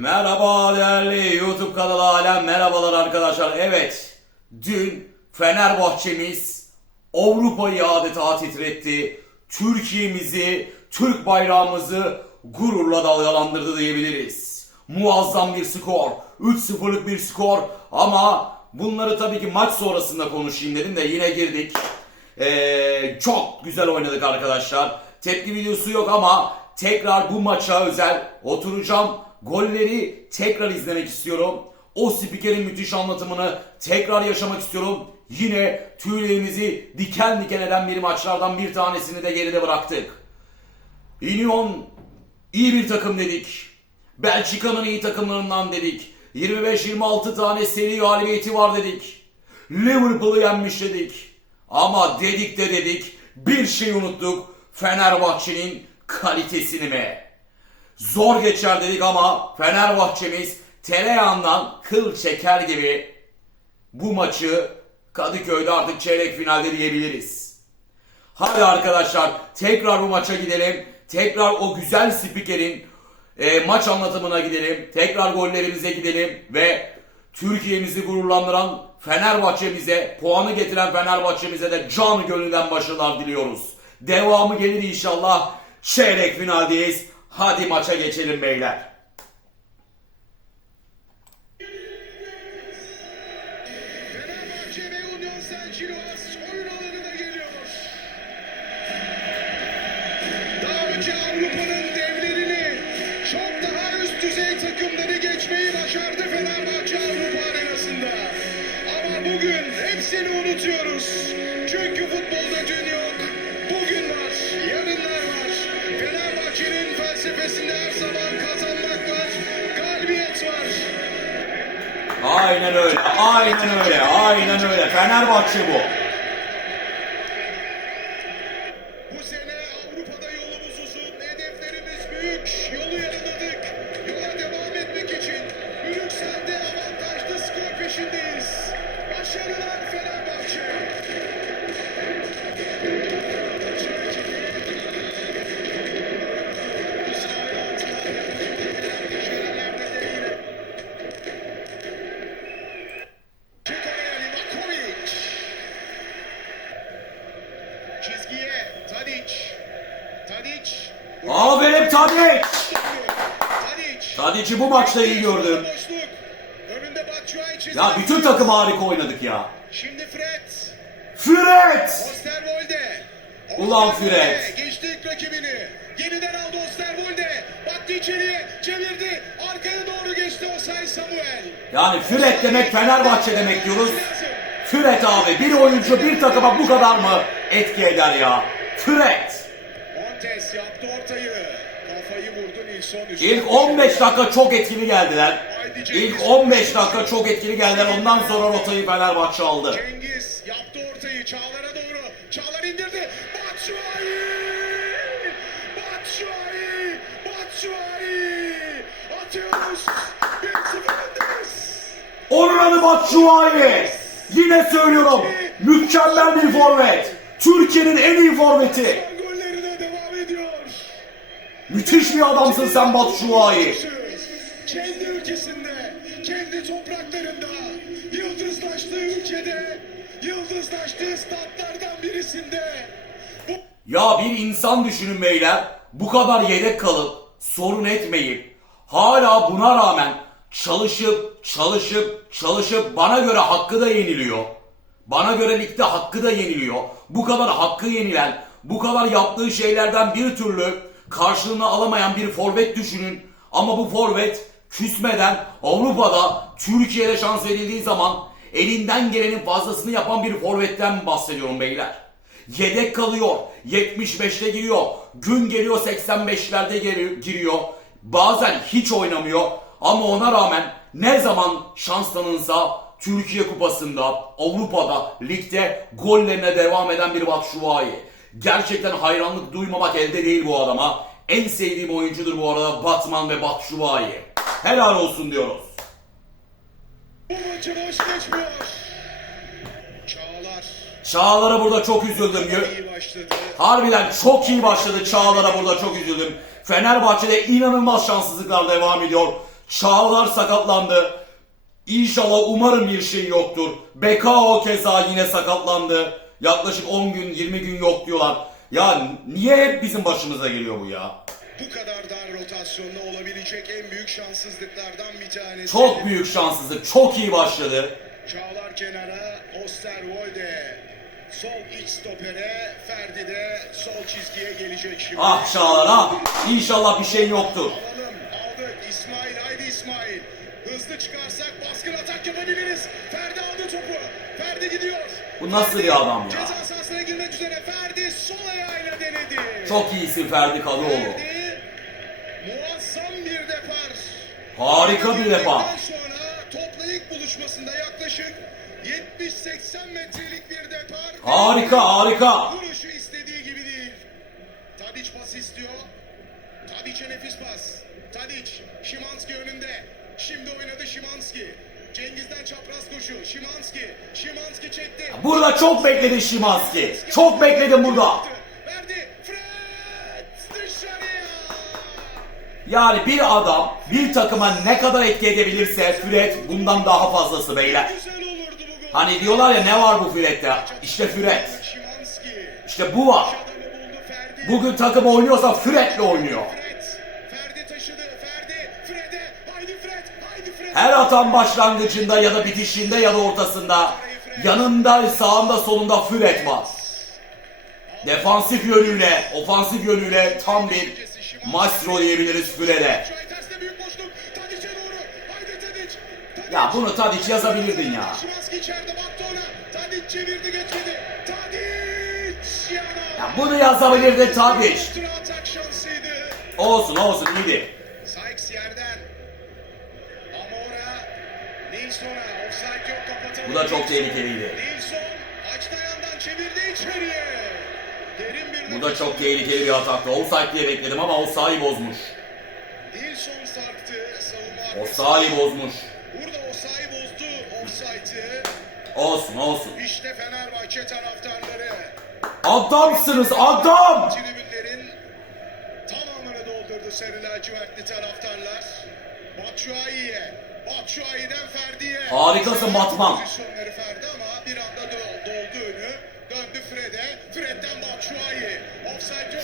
Merhaba değerli YouTube kanalı alem merhabalar arkadaşlar. Evet dün Fenerbahçemiz Avrupa'yı adeta titretti. Türkiye'mizi, Türk bayrağımızı gururla dalgalandırdı diyebiliriz. Muazzam bir skor. 3-0'lık bir skor ama bunları tabii ki maç sonrasında konuşayım dedim de yine girdik. Ee, çok güzel oynadık arkadaşlar. Tepki videosu yok ama tekrar bu maça özel oturacağım. Golleri tekrar izlemek istiyorum. O spikerin müthiş anlatımını tekrar yaşamak istiyorum. Yine tüylerimizi diken diken eden bir maçlardan bir tanesini de geride bıraktık. Union iyi bir takım dedik. Belçika'nın iyi takımlarından dedik. 25-26 tane seri galibiyeti var dedik. Liverpool'u yenmiş dedik. Ama dedik de dedik bir şey unuttuk. Fenerbahçe'nin kalitesini mi? Zor geçer dedik ama Fenerbahçemiz tereyağından kıl çeker gibi bu maçı Kadıköy'de artık çeyrek finalde diyebiliriz. Hadi arkadaşlar tekrar bu maça gidelim. Tekrar o güzel spikerin e, maç anlatımına gidelim. Tekrar gollerimize gidelim ve Türkiye'mizi gururlandıran Fenerbahçe'mize, puanı getiren Fenerbahçe'mize de can gönülden başarılar diliyoruz. Devamı gelir inşallah. Çeyrek finaldeyiz. Hadi maça geçelim beyler. Aynen öyle, aynen öyle, aynen öyle. Fenerbahçe bu. Bu sene Avrupa'da yolumuz uzun, hedeflerimiz büyük, yolu yarıladık. Yola devam etmek için Brüksel'de avantajlı skor peşindeyiz. Başarılar Fenerbahçe. Çiko'ya Livakovic. Çizgiye Tadic. Tadic. Aferin Tadic. Tadic'i bu maçta iyi gördüm. Ya bütün takım harika oynadık ya. Şimdi Fred. Fred! Osterwolde. Ulan Fred. Geçti ilk rakibini. Yeniden aldı Osterwolde. Baktı içeriye. Çevirdi. Arkaya doğru geçti Osay Samuel. Yani Fred demek Fenerbahçe demek diyoruz. Fred abi bir oyuncu bir takıma bu kadar mı etki eder ya? Fred! Montes yaptı ortayı. İlk 15 dakika çok etkili geldiler. İlk 15 dakika çok etkili geldiler. Ondan sonra rotayı Fenerbahçe aldı. Cengiz yaptı ortayı Çağlar'a doğru. Çağlar indirdi. Batshuayi! Batshuayi! Batshuayi! Atıyoruz. 1-0 öndeyiz. Orhan'ı Batshuayi! Yine söylüyorum. Mükemmel bir forvet. Türkiye'nin en iyi forveti. Son gollerine devam ediyor. Müthiş bir adamsın sen Batshuayi. Kendi ülkesinde, kendi topraklarında, yıldızlaştığı ülkede, yıldızlaştığı statlardan birisinde. Bu Ya bir insan düşünün beyler. Bu kadar yedek kalıp sorun etmeyip hala buna rağmen çalışıp çalışıp çalışıp bana göre hakkı da yeniliyor. Bana göre ligde hakkı da yeniliyor. Bu kadar hakkı yenilen, bu kadar yaptığı şeylerden bir türlü karşılığını alamayan bir forvet düşünün. Ama bu forvet küsmeden Avrupa'da Türkiye'de şans verildiği zaman elinden gelenin fazlasını yapan bir forvetten bahsediyorum beyler. Yedek kalıyor. 75'te giriyor. Gün geliyor 85'lerde geri- giriyor. Bazen hiç oynamıyor. Ama ona rağmen ne zaman şans tanınsa Türkiye Kupası'nda, Avrupa'da, ligde gollerine devam eden bir Batshuayi. Gerçekten hayranlık duymamak elde değil bu adama. En sevdiğim oyuncudur bu arada Batman ve Batshuayi. Helal olsun diyoruz. Bu maçı boş geçmiyor. Çağlar Çağlar'a burada çok üzüldüm. iyi başladı. Harbiden çok iyi başladı Çağlar'a burada çok üzüldüm. Fenerbahçe'de inanılmaz şanssızlıklar devam ediyor. Çağlar sakatlandı. İnşallah umarım bir şey yoktur. Bekao keza yine sakatlandı. Yaklaşık 10 gün 20 gün yok diyorlar. Ya niye hep bizim başımıza geliyor bu ya? Bu kadar dar rotasyonda olabilecek en büyük şanssızlıklardan bir tanesi. Çok büyük şanssızlık. Çok iyi başladı. Çağlar kenara, Osterwolde. Sol iç stopere, Ferdi de sol çizgiye gelecek şimdi. Ah Çağlar ah. İnşallah bir şey yoktur. Alalım, aldık. İsmail, haydi İsmail. Hızlı çıkarsak baskın atak yapabiliriz. Ferdi aldı topu. Ferdi gidiyor. Bu nasıl bir adam ya? Ceza sahasına girmek üzere. Ferdi sol ayağıyla denedi. Çok iyisin Ferdi Kadıoğlu. Ferdi muazzam bir depar. Harika bir. Ondan sonra topla ilk buluşmasında yaklaşık 70-80 metrelik bir depar. Harika harika. Vuruşu istediği gibi değil. Tadic pas istiyor. Tadic'e nefis pas. Tadic, Şimanski önünde. Şimdi oynadı Şimanski. Cengiz'den çapraz koşu. Şimanski, Şimanski çekti. Burada çok bekledi Şimanski. Çok bekledim burada. Verdi. Fred dışarıya. Yani bir adam bir takıma ne kadar etki edebilirse Fred bundan daha fazlası beyler. Hani diyorlar ya ne var bu Fred'de? İşte. Şimanski. İşte bu var. Bugün takım oynuyorsa Fred'le oynuyor. Her atan başlangıcında ya da bitişinde ya da ortasında yanında sağında solunda Fred var. Defansif yönüyle, ofansif yönüyle tam bir maestro diyebiliriz. Tadic. Ya bunu Tadic yazabilirdin ya. Ya bunu yazabilirdin Tadic. Olsun olsun iyiydi. Sykes yerden. Amora. Nilsson'a. Offside yok kapatalım. Bu da çok tehlikeliydi. Bu da çok tehlikeli bir ataktı. Offside diye bekledim ama Osayi bozmuş. Osayi bozmuş. Burada Osayi bozdu offside'ı. Olsun olsun. İşte Fenerbahçe taraftarları. Adamsınız adam! Tribünlerin tamamını doldurdu sarı lacivertli taraftarlar. Batshuayi'ye, Batshuayi'den Ferdi'ye. Harikasın Batman. Pozisyonları Ferdi ama bir anda do- doldu önü. Döndü Fred'e. Fred'den Batshuayi.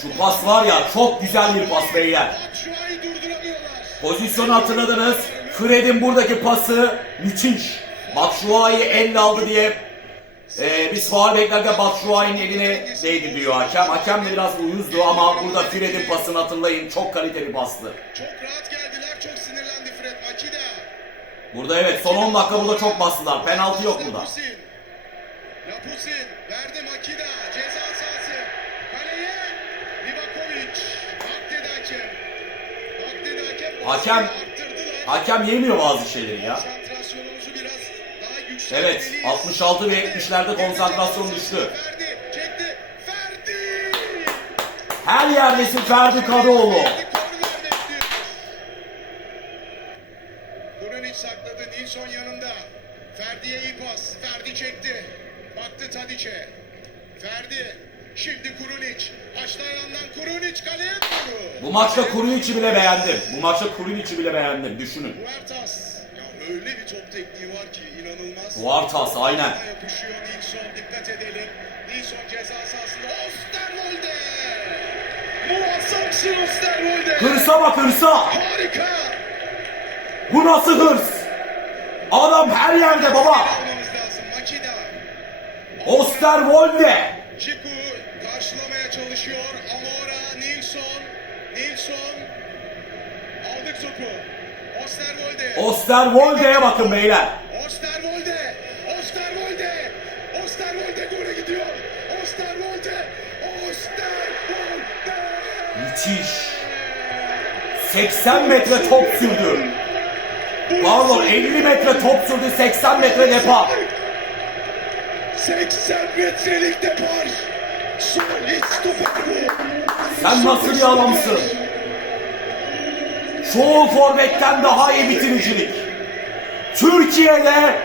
Şu pas var ya çok güzel bir pas beyler. Batshuayi durduramıyorlar. Pozisyonu hatırladınız. Fred'in buradaki pası müthiş. Batshuayi elle aldı diye e, biz faal beklerken Batshuayi'nin eline değdi diyor hakem. Hakem de biraz uyuzdu ama burada Fred'in pasını hatırlayın. Çok kaliteli pastı. Çok rahat geldiler. Çok sinirlendi Fred. Makida. Burada evet son 10 dakika burada çok bastılar. Penaltı yok burada. Lapusin. Verdi Makida ceza sahası. Kaleye Livakovic. Vakti hakem. Vakti hakem. Hakem-. Hakem yemiyor bazı şeyleri ya. Konsantrasyonumuzu biraz daha Evet yükseltmeliyiz. 66 ve 70'lerde konsantrasyon düştü. Her yerdesin Ferdi Kadıoğlu. Ferdi korner bekliyor. Kurunic sakladı. Nilsson yanında. Ferdi'ye iyi pas. Ferdi çekti. Tadic'e. Ferdi. Şimdi Kurunic. Açtı ayağından Kurunic kaleye doğru. Bu maçta Kurunic'i bile beğendim. Bu maçta Kurunic'i bile beğendim. Düşünün. Huertas. Ya öyle bir top tekniği var ki inanılmaz. Huertas aynen. Yapışıyor Nilsson dikkat edelim. Nilsson ceza sahasında. Osterwolde. Muazzamsın Osterwolde. Hırsa bak hırsa. Harika. Bu nasıl hırs? Adam her yerde baba. Osterwolde. Ciku karşılamaya çalışıyor. Amora, Nilsson. Nilsson. Aldık topu. Osterwolde. Osterwolde'ye bakın beyler. Osterwolde. Osterwolde. Osterwolde gole gidiyor. Osterwolde. Osterwolde. Müthiş. 80 metre top sürdü. Pardon 50 metre top sürdü 80 metre depa. 80 metrelik depar. Sol iç stoper bu. Sen nasıl bir adamsın? Çoğu forvetten daha iyi bitiricilik. Türkiye'de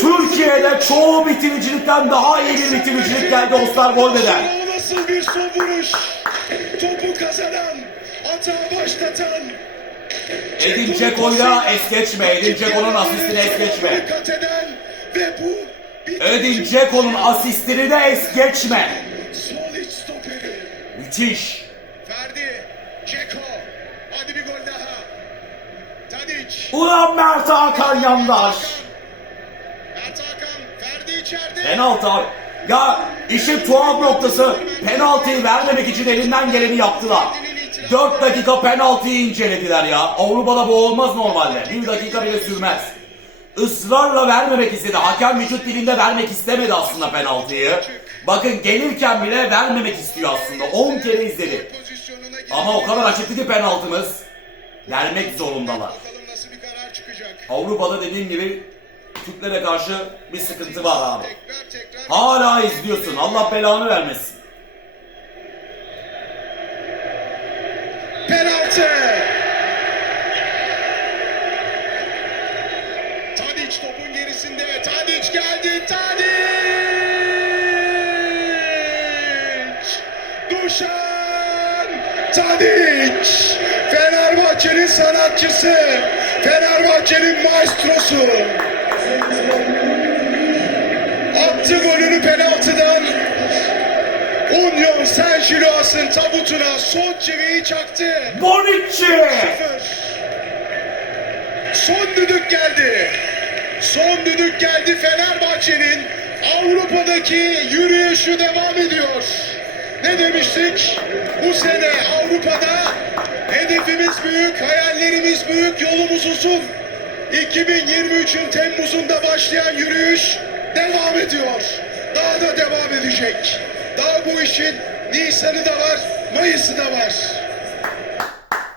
Türkiye'de çoğu bitiricilikten daha iyi bir bitiricilik geldi Osterwolde'den. O nasıl bir son vuruş? Topu kazanan, atağı başlatan Edin Dzeko'yla es geçme. Edin Dzeko'nun asistini es geçme. Ve bu Edin Dzeko'nun asistini de es geçme. sol iç stoperi. Müthiş. Ferdi, Ceko. Hadi bir gol daha. Tadic. Ulan Mert Hakan yandaş. Mert Hakan, Ferdi içeride. Penaltı abi. Ya işin tuhaf noktası penaltıyı vermemek için elinden geleni yaptılar. 4 dakika penaltıyı incelediler ya. Avrupa'da bu olmaz normalde. 1 dakika bile sürmez. Israrla vermemek istedi. Hakem vücut dilinde vermek istemedi aslında penaltıyı. Bakın gelirken bile vermemek istiyor aslında. 10 kere izledi. Ama o kadar açıktı ki penaltımız. Vermek zorundalar. Avrupa'da dediğim gibi Türklere karşı bir sıkıntı var abi. Hala izliyorsun. Allah belanı vermesin. Penaltı. Topun gerisinde. Tadic geldi. Tadic. Duşan. Tadic. Fenerbahçe'nin sanatçısı. Fenerbahçe'nin maestrosu. Attı golünü penaltıdan. Union Saint Gillois'ın tabutuna son çiviyi çaktı. Bonucci! Son düdük geldi. Son düdük geldi Fenerbahçe'nin Avrupa'daki yürüyüşü devam ediyor. Ne demiştik? Bu sene Avrupa'da hedefimiz büyük, hayallerimiz büyük, yolumuz uzun. 2023'ün Temmuz'unda başlayan yürüyüş devam ediyor. Daha da devam edecek. Daha bu işin Nisan'ı da var, Mayıs'ı da var.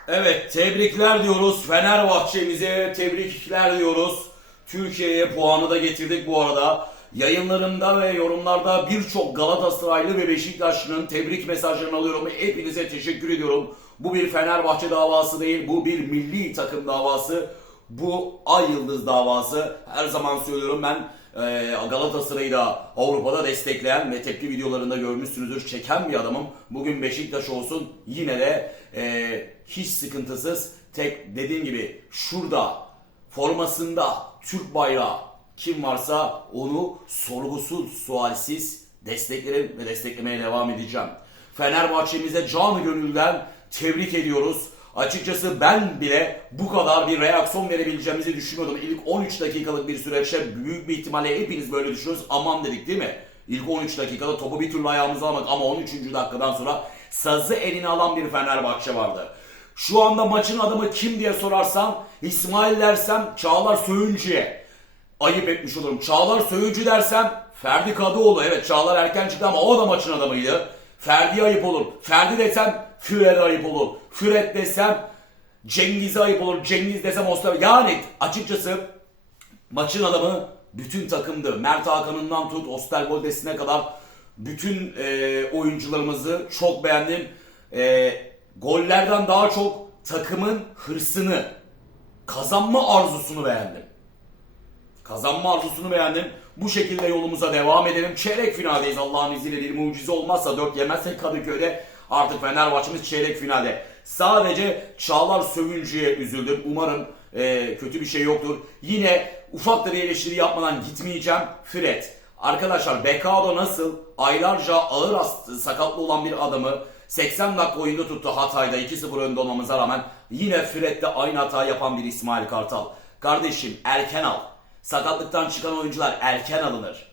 Evet tebrikler diyoruz Fenerbahçe'mize tebrikler diyoruz. Türkiye'ye puanı da getirdik bu arada. Yayınlarımda ve yorumlarda birçok Galatasaraylı ve Beşiktaşlı'nın tebrik mesajlarını alıyorum. Hepinize teşekkür ediyorum. Bu bir Fenerbahçe davası değil, bu bir milli takım davası. Bu Ay Yıldız davası. Her zaman söylüyorum ben e, Galatasaray'ı da Avrupa'da destekleyen ve tepki videolarında görmüşsünüzdür çeken bir adamım. Bugün Beşiktaş olsun yine de e, hiç sıkıntısız tek dediğim gibi şurada formasında Türk bayrağı kim varsa onu sorgusuz sualsiz desteklerim ve desteklemeye devam edeceğim. Fenerbahçe'mize canı gönülden tebrik ediyoruz. Açıkçası ben bile bu kadar bir reaksiyon verebileceğimizi düşünmüyordum. İlk 13 dakikalık bir süreçte büyük bir ihtimalle hepiniz böyle düşünüyorsunuz. Aman dedik değil mi? İlk 13 dakikada topu bir türlü ayağımıza alamadık ama 13. dakikadan sonra sazı eline alan bir Fenerbahçe vardı. Şu anda maçın adamı kim diye sorarsan İsmail dersem Çağlar Söyüncü'ye ayıp etmiş olurum. Çağlar Söyüncü dersem Ferdi Kadıoğlu. Evet Çağlar erken çıktı ama o da maçın adamıydı. Ferdi ayıp olur. Ferdi desem Füred ayıp olur. Füred desem Cengiz'e ayıp olur. Cengiz desem Oster. Yani açıkçası maçın adamı bütün takımdı. Mert Hakan'ından tut Osterwold'esine kadar bütün e, oyuncularımızı çok beğendim. E, gollerden daha çok takımın hırsını, kazanma arzusunu beğendim. Kazanma arzusunu beğendim. Bu şekilde yolumuza devam edelim. Çeyrek finaldeyiz Allah'ın izniyle bir mucize olmazsa 4 yemezsek Kadıköy'de artık Fenerbahçe'miz çeyrek finalde. Sadece Çağlar Sövüncü'ye üzüldüm. Umarım e, kötü bir şey yoktur. Yine ufak da bir eleştiri yapmadan gitmeyeceğim. Fred. Arkadaşlar Bekado nasıl aylarca ağır sakatlı olan bir adamı 80 dakika oyunda tuttu Hatay'da 2-0 önde olmamıza rağmen yine Fred'de aynı hata yapan bir İsmail Kartal. Kardeşim erken al. Sakatlıktan çıkan oyuncular erken alınır.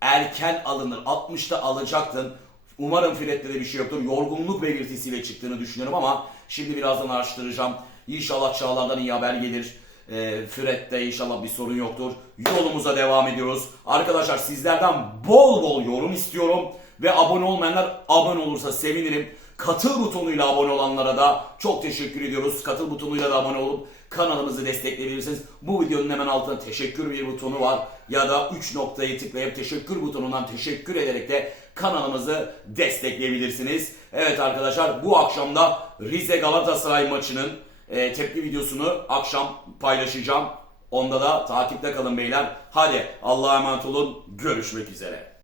Erken alınır. 60'ta alacaktın. Umarım Fred'de de bir şey yoktur. Yorgunluk belirtisiyle çıktığını düşünüyorum ama şimdi birazdan araştıracağım. İnşallah Çağlar'dan iyi haber gelir. E, Fred'de inşallah bir sorun yoktur. Yolumuza devam ediyoruz. Arkadaşlar sizlerden bol bol yorum istiyorum. Ve abone olmayanlar abone olursa sevinirim. Katıl butonuyla abone olanlara da çok teşekkür ediyoruz. Katıl butonuyla da abone olup kanalımızı destekleyebilirsiniz. Bu videonun hemen altında teşekkür bir butonu var. Ya da 3 noktayı tıklayıp teşekkür butonundan teşekkür ederek de kanalımızı destekleyebilirsiniz. Evet arkadaşlar bu akşam da Rize Galatasaray maçının e, tepki videosunu akşam paylaşacağım. Onda da takipte kalın beyler. Hadi Allah'a emanet olun. Görüşmek üzere.